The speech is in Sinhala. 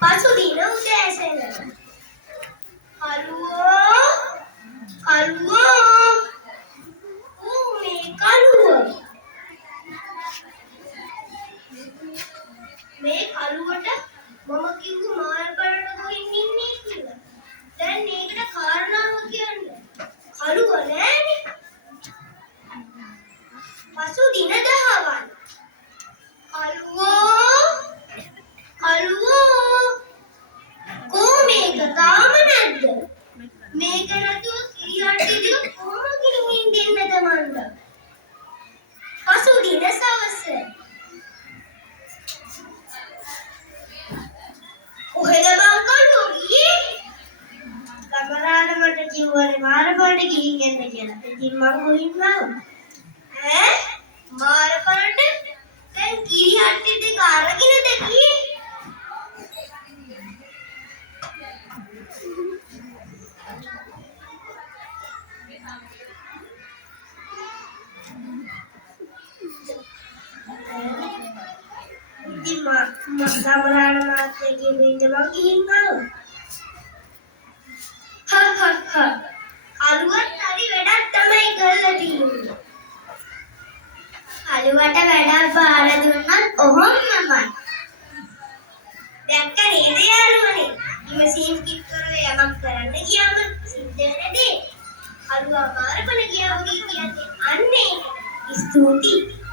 පසුදින උදෑසන කළුවෝ මේ කළුවට මම කිව්ව මාල් බලන්න ගොයින් ඉන්නේ කියලා. දැන් මේකට කාරණාව කියන්න. කළුව නෑනේ. පසුදින දහවල් කළුවෝ කො මේක තාම නැද්ද? මේක නැතුව කිරියට්ටිය කොහොම ගිහින් දෙන්නද මන්ද? පසුදින සවස කොහෙද බං කළුවෝ ගියේ? කමරාට මට කිව්වනේ මාරපාට ගිහින් එන්න කියලා. ඉතින් මං ගොහින් ආවා. මාරපාට දැන් කිරියට්ටිය දෙක අරගෙනද ගියේ? Gambaran mata gini jalan tinggal. Kaluwat tadi wedak tamai කරලා තියෙන්නේ. කළුවට වැඩක් බාර දුන්නත් ඔහොමමයි. දැක්ක නේද යාළුවනේ? ඉමසීම් කික් කරලා යමක් කරන්න ගියාම සිද්ධ වෙන දේ. කළුවා මාරපණ ගියා වගේ කියන්නේ අන්න ඒක. ස්තුතියි.